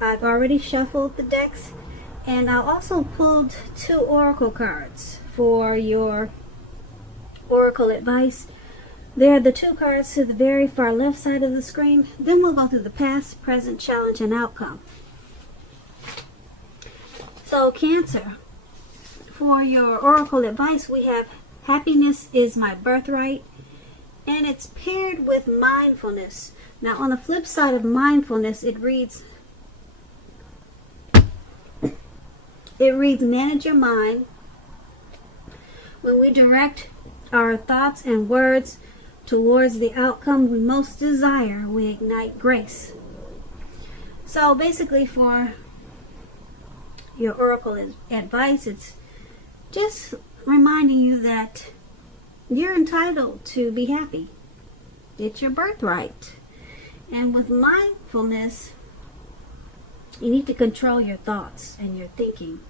I've already shuffled the decks, and I also pulled 2 oracle cards for your oracle advice. They're the 2 cards to the very far left side of the screen. Then we'll go through the past, present, challenge, and outcome. So Cancer, for your oracle advice, we have happiness is my birthright, and it's paired with mindfulness. Now on the flip side of mindfulness, it reads manage your mind. When we direct our thoughts and words towards the outcome we most desire, we ignite grace. So basically for your oracle advice, it's just reminding you that you're entitled to be happy. It's your birthright. And with mindfulness, you need to control your thoughts and your thinking.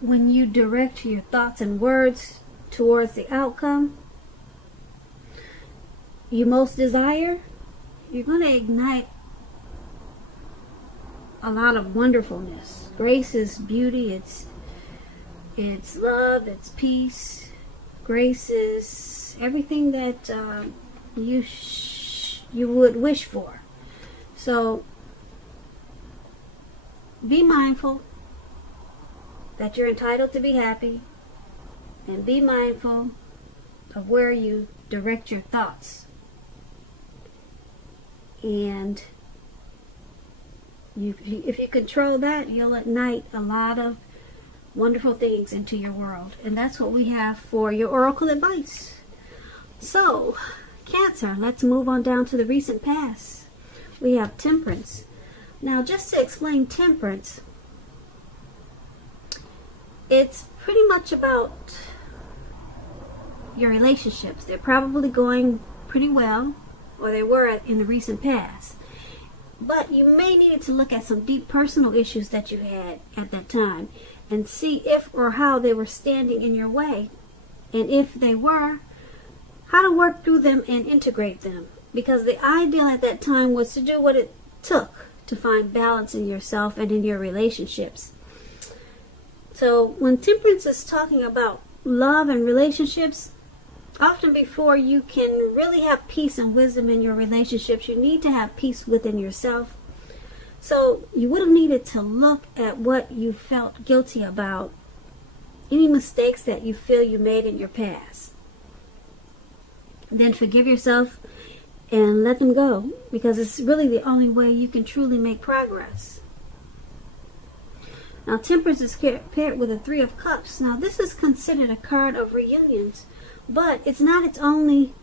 When you direct your thoughts and words towards the outcome you most desire, you're going to ignite a lot of wonderfulness. Grace is beauty, it's love, it's peace. Grace is everything that you would wish for. So be mindful that you're entitled to be happy, and be mindful of where you direct your thoughts. And if you control that, you'll ignite a lot of wonderful things into your world. And that's what we have for your oracle advice. So, Cancer, let's move on down to the recent past. We have Temperance. Now, just to explain Temperance, it's pretty much about your relationships. They're probably going pretty well, or they were in the recent past. But you may need to look at some deep personal issues that you had at that time and see if or how they were standing in your way. And if they were, how to work through them and integrate them. Because the ideal at that time was to do what it took to find balance in yourself and in your relationships. So when Temperance is talking about love and relationships, often before you can really have peace and wisdom in your relationships, you need to have peace within yourself. So you would have needed to look at what you felt guilty about, any mistakes that you feel you made in your past. Then forgive yourself and let them go, because it's really the only way you can truly make progress. Now, Temperance is paired with a 3 of Cups. Now, this is considered a card of reunions, but it's not its only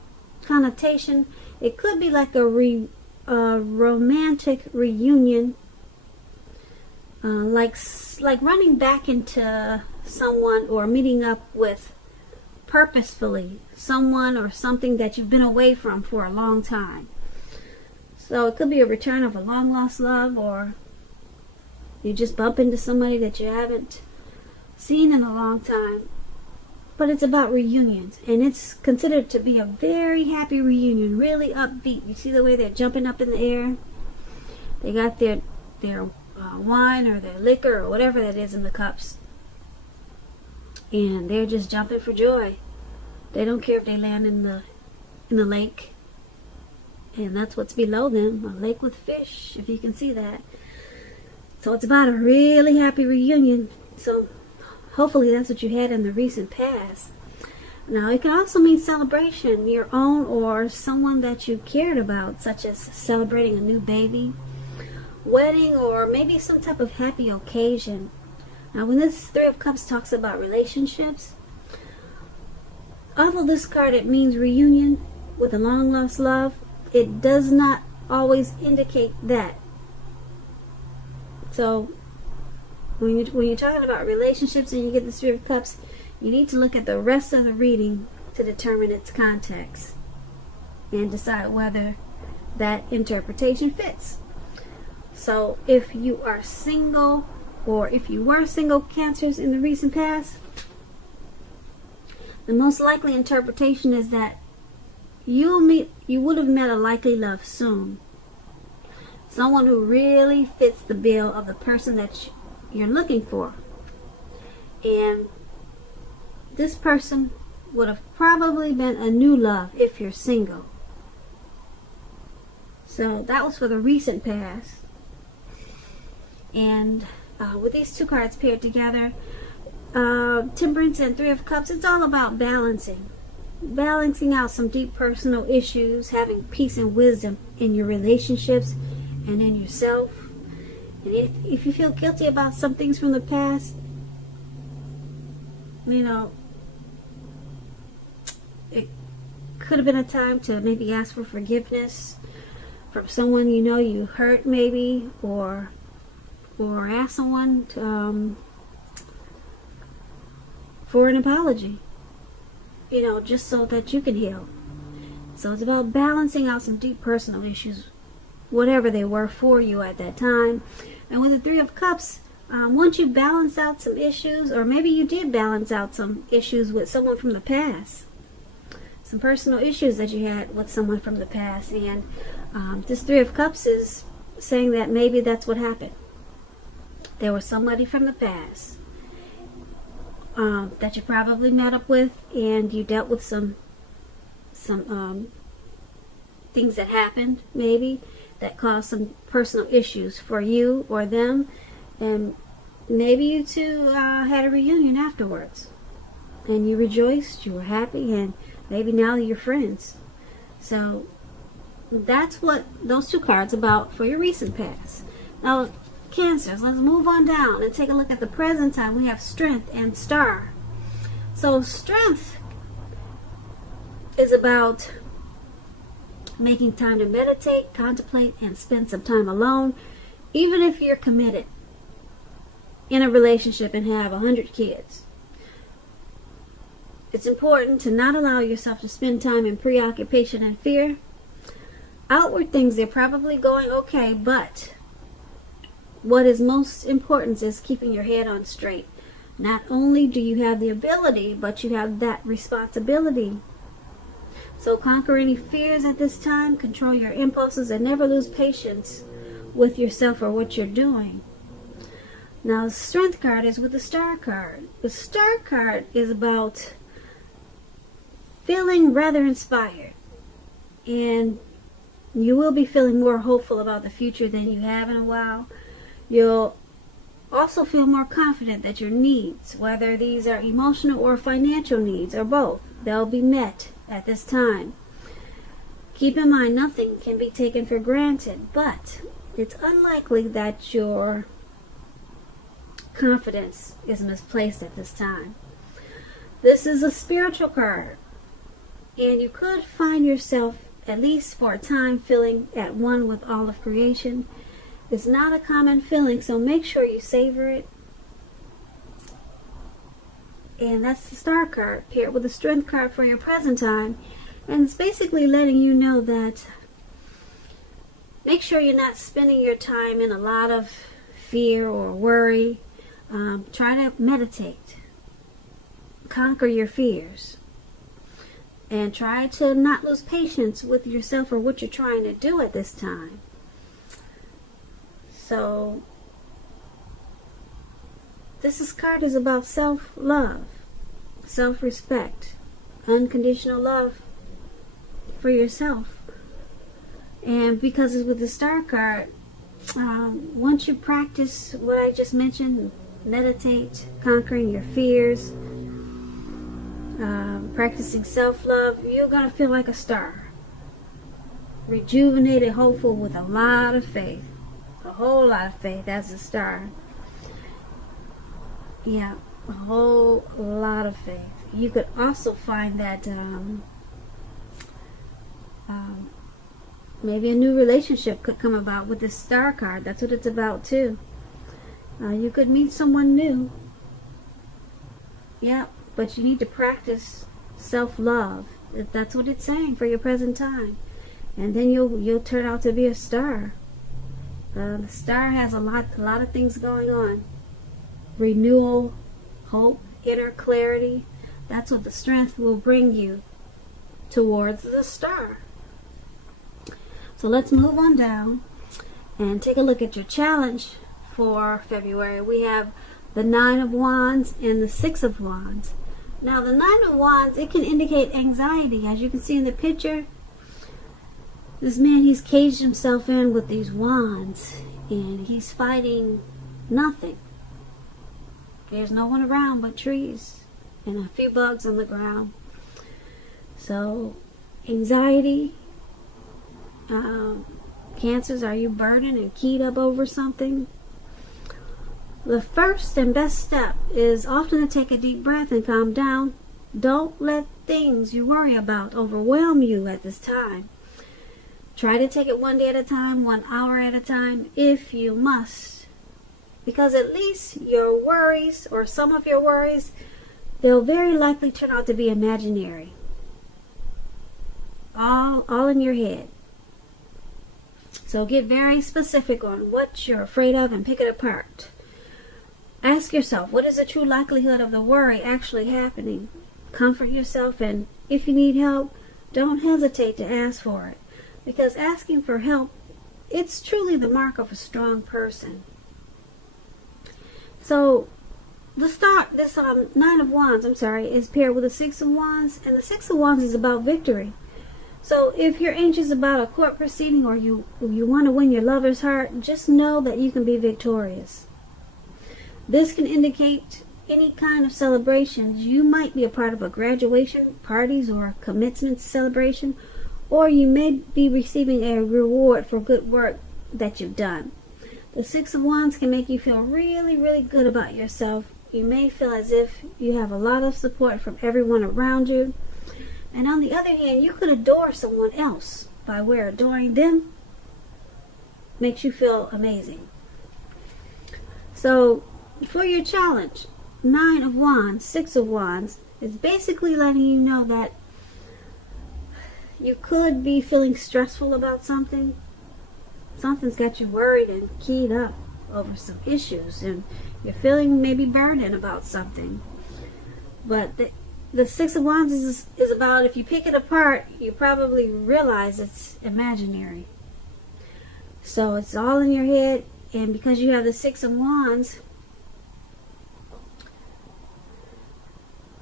connotation. It could be like a romantic reunion, like running back into someone or meeting up with purposefully someone or something that you've been away from for a long time. So it could be a return of a long lost love, or you just bump into somebody that you haven't seen in a long time. But it's about reunions, and it's considered to be a very happy reunion, really upbeat. You see the way they're jumping up in the air? They got their wine or their liquor or whatever that is in the cups, and they're just jumping for joy. They don't care if they land in the lake, and that's what's below them, a lake with fish, if you can see that. So it's about a really happy reunion. So hopefully that's what you had in the recent past. Now, it can also mean celebration, your own or someone that you cared about, such as celebrating a new baby, wedding, or maybe some type of happy occasion. Now, when this 3 of Cups talks about relationships, although this card, it means reunion with a long lost love, it does not always indicate that. So when you're talking about relationships and you get the 3 of Cups, you need to look at the rest of the reading to determine its context and decide whether that interpretation fits. So if you are single, or if you were single, Cancers, in the recent past, the most likely interpretation is that you would have met a likely love soon. Someone who really fits the bill of the person that you're looking for. And this person would have probably been a new love if you're single. So that was for the recent past. And with these two cards paired together, Temperance and Three of Cups, it's all about balancing. Balancing out some deep personal issues, having peace and wisdom in your relationships and in yourself. And if you feel guilty about some things from the past, it could have been a time to maybe ask for forgiveness from someone you hurt, maybe, or ask someone to, for an apology, just so that you can heal. So it's about balancing out some deep personal issues, whatever they were for you at that time. And with the Three of Cups, once you balance out some issues, or maybe you did balance out some issues with someone from the past, some personal issues that you had with someone from the past, and this Three of Cups is saying that maybe that's what happened. There was somebody from the past that you probably met up with, and you dealt with some things that happened, maybe, that caused some personal issues for you or them, and maybe you two had a reunion afterwards, and you rejoiced, you were happy, and maybe now you're friends. So that's what those two cards about for your recent past. Now, Cancers, let's move on down and take a look at the present time. We have Strength and Star. So Strength is about making time to meditate, contemplate, and spend some time alone, even if you're committed in a relationship and have 100 kids. It's important to not allow yourself to spend time in preoccupation and fear. Outward things, they're probably going okay, but what is most important is keeping your head on straight. Not only do you have the ability, but you have that responsibility. So conquer any fears at this time, control your impulses, and never lose patience with yourself or what you're doing. Now, the Strength card is with the Star card. The Star card is about feeling rather inspired, and you will be feeling more hopeful about the future than you have in a while. You'll also feel more confident that your needs, whether these are emotional or financial needs or both, they'll be met at this time. Keep in mind, nothing can be taken for granted, but it's unlikely that your confidence is misplaced at this time. This is a spiritual card, and you could find yourself, at least for a time, feeling at one with all of creation. It's not a common feeling, so make sure you savor it. And that's the Star card paired with the Strength card for your present time. And it's basically letting you know that make sure you're not spending your time in a lot of fear or worry. Try to meditate. Conquer your fears. And try to not lose patience with yourself or what you're trying to do at this time. So, this card is about self-love, self-respect, unconditional love for yourself. And because it's with the Star card, once you practice what I just mentioned, meditate, conquering your fears, practicing self-love, you're going to feel like a star. Rejuvenated, hopeful, with a lot of faith. A whole lot of faith as a star. Yeah, a whole lot of faith. You could also find that maybe a new relationship could come about with this Star card. That's what it's about too. You could meet someone new. Yeah, but you need to practice self-love. That's what it's saying for your present time. And then you'll turn out to be a star. The Star has a lot of things going on. Renewal, hope, inner clarity. That's what the Strength will bring you towards the star. So let's move on down and take a look at your challenge for February. We have the Nine of Wands and the Six of Wands. Now the Nine of Wands, it can indicate anxiety. As you can see in the picture, this man, he's caged himself in with these wands and he's fighting nothing. There's no one around but trees and a few bugs on the ground. So anxiety, Cancers, are you burdened and keyed up over something? The first and best step is often to take a deep breath and calm down. Don't let things you worry about overwhelm you at this time. Try to take it one day at a time, 1 hour at a time, if you must. Because at least your worries, or some of your worries, they'll very likely turn out to be imaginary. All in your head. So get very specific on what you're afraid of and pick it apart. Ask yourself, what is the true likelihood of the worry actually happening? Comfort yourself, and if you need help, don't hesitate to ask for it. Because asking for help, it's truly the mark of a strong person. So this Nine of Wands, is paired with the Six of Wands, and the Six of Wands is about victory. So if you're anxious about a court proceeding or you want to win your lover's heart, just know that you can be victorious. This can indicate any kind of celebrations. You might be a part of a graduation, parties, or a commencement celebration, or you may be receiving a reward for good work that you've done. The Six of Wands can make you feel really, really good about yourself. You may feel as if you have a lot of support from everyone around you. And on the other hand, you could adore someone else by where adoring them makes you feel amazing. So for your challenge, Nine of Wands, Six of Wands is basically letting you know that you could be feeling stressful about something. Something's got you worried and keyed up over some issues, and you're feeling maybe burdened about something. But the Six of Wands is about, if you pick it apart, you probably realize it's imaginary. So it's all in your head, and because you have the Six of Wands,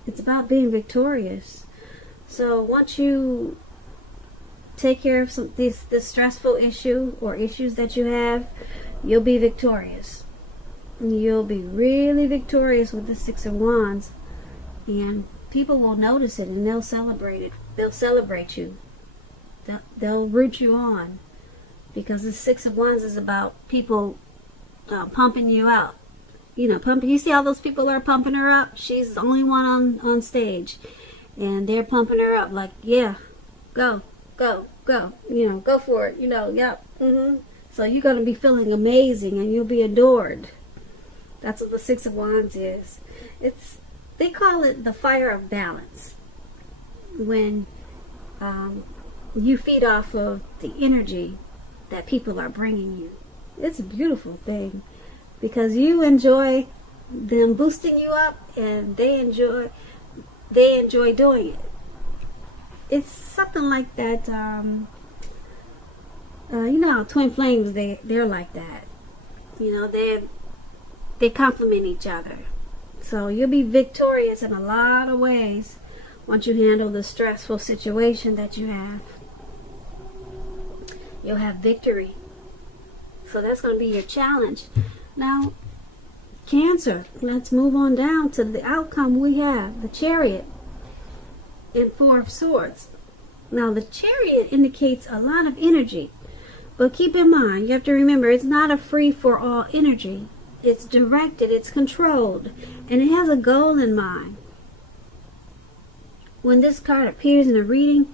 it's about being victorious. So once you take care of this stressful issue or issues that you have, you'll be victorious. You'll be really victorious with the Six of Wands, and people will notice it and they'll celebrate it. They'll celebrate you. They'll root you on, because the Six of Wands is about people pumping you out. Pumping. You see how those people are pumping her up? She's the only one on stage, and they're pumping her up like, yeah, go, go, go. Go for it. Yep. So you're going to be feeling amazing, and you'll be adored. That's what the Six of Wands is. They call it the fire of balance. When you feed off of the energy that people are bringing you. It's a beautiful thing, because you enjoy them boosting you up, and they enjoy doing it. It's something like that. How twin flames, they're like that. They complement each other. So you'll be victorious in a lot of ways once you handle the stressful situation that you have. You'll have victory. So that's going to be your challenge. Now, Cancer, let's move on down to the outcome we have. The Chariot and Four of Swords. Now, the Chariot indicates a lot of energy. But keep in mind, you have to remember, it's not a free-for-all energy. It's directed, it's controlled, and it has a goal in mind. When this card appears in a reading,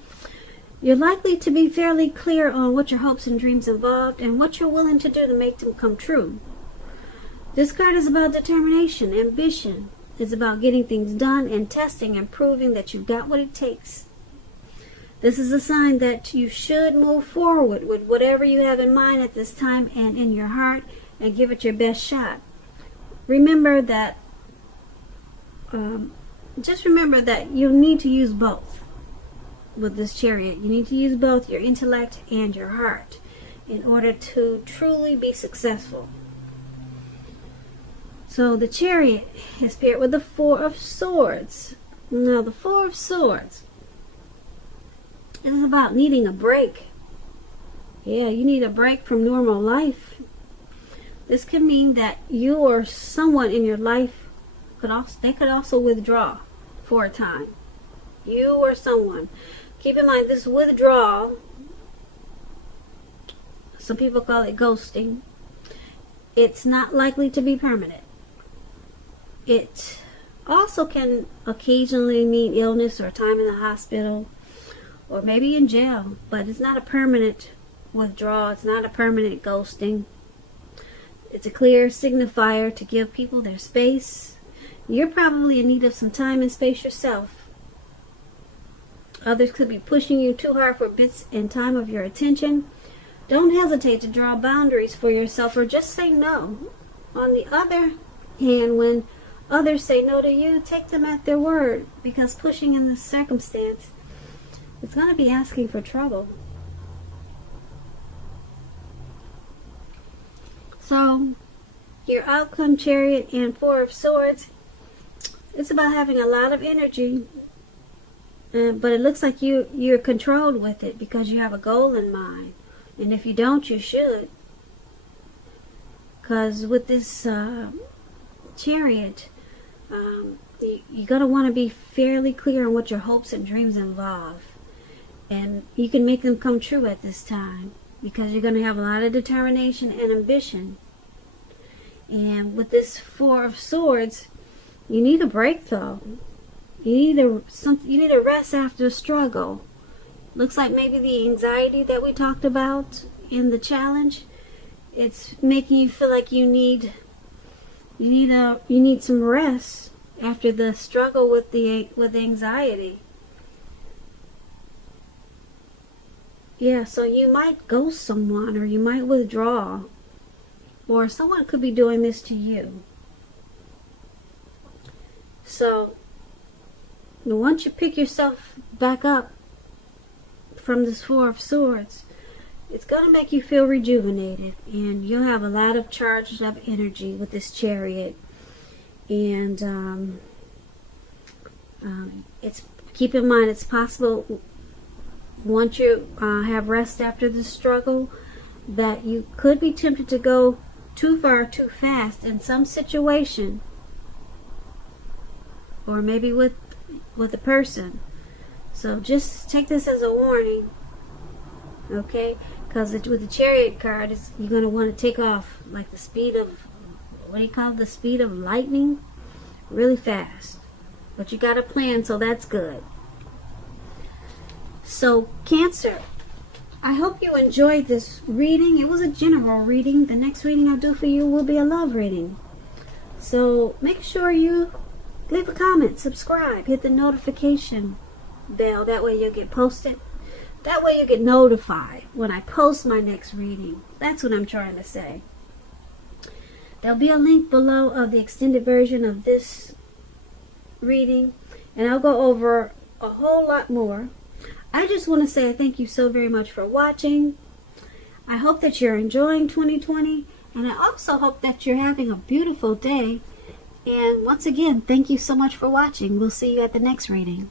you're likely to be fairly clear on what your hopes and dreams involved and what you're willing to do to make them come true. This card is about determination, ambition. It's about getting things done and testing and proving that you've got what it takes. This is a sign that you should move forward with whatever you have in mind at this time and in your heart, and give it your best shot. Remember that, just remember that you'll need to use both. with this chariot. You need to use both your intellect and your heart in order to truly be successful. So the chariot is paired with the Four of Swords. Now the Four of Swords is about needing a break. Yeah, you need a break from normal life. This could mean that you or someone in your life could also withdraw for a time. You or someone. Keep in mind, this withdrawal, some people call it ghosting, it's not likely to be permanent. It also can occasionally mean illness or time in the hospital or maybe in jail, but it's not a permanent withdrawal. It's not a permanent ghosting. It's a clear signifier to give people their space. You're probably in need of some time and space yourself. Others could be pushing you too hard for bits and time of your attention. Don't hesitate to draw boundaries for yourself or just say no. On the other hand, when others say no to you, take them at their word, because pushing in this circumstance, it's going to be asking for trouble. So, your outcome, Chariot and Four of Swords, it's about having a lot of energy, but it looks like you're controlled with it because you have a goal in mind. And if you don't, you should. Because with this Chariot, you're going to want to be fairly clear on what your hopes and dreams involve. And you can make them come true at this time, because you're going to have a lot of determination and ambition. And with this Four of Swords, you need a break, though. You need a rest after a struggle. Looks like maybe the anxiety that we talked about in the challenge, it's making you feel like you need some rest after the struggle with anxiety. Yeah, so you might ghost someone, or you might withdraw, or someone could be doing this to you. So, once you pick yourself back up from this Four of Swords, it's going to make you feel rejuvenated, and you'll have a lot of charged up energy with this Chariot. And keep in mind, it's possible, once you have rest after the struggle, that you could be tempted to go too far too fast in some situation, or maybe with a person. So just take this as a warning, okay? Because with the Chariot card, you're going to want to take off like the speed of, the speed of lightning, really fast. But you got a plan, so that's good. So, Cancer, I hope you enjoyed this reading. It was a general reading. The next reading I do for you will be a love reading. So, make sure you leave a comment, subscribe, hit the notification bell. That way you'll get posted. That way you get notified when I post my next reading. That's what I'm trying to say. There'll be a link below of the extended version of this reading, and I'll go over a whole lot more. I just want to say thank you so very much for watching. I hope that you're enjoying 2020, and I also hope that you're having a beautiful day. And once again, thank you so much for watching. We'll see you at the next reading.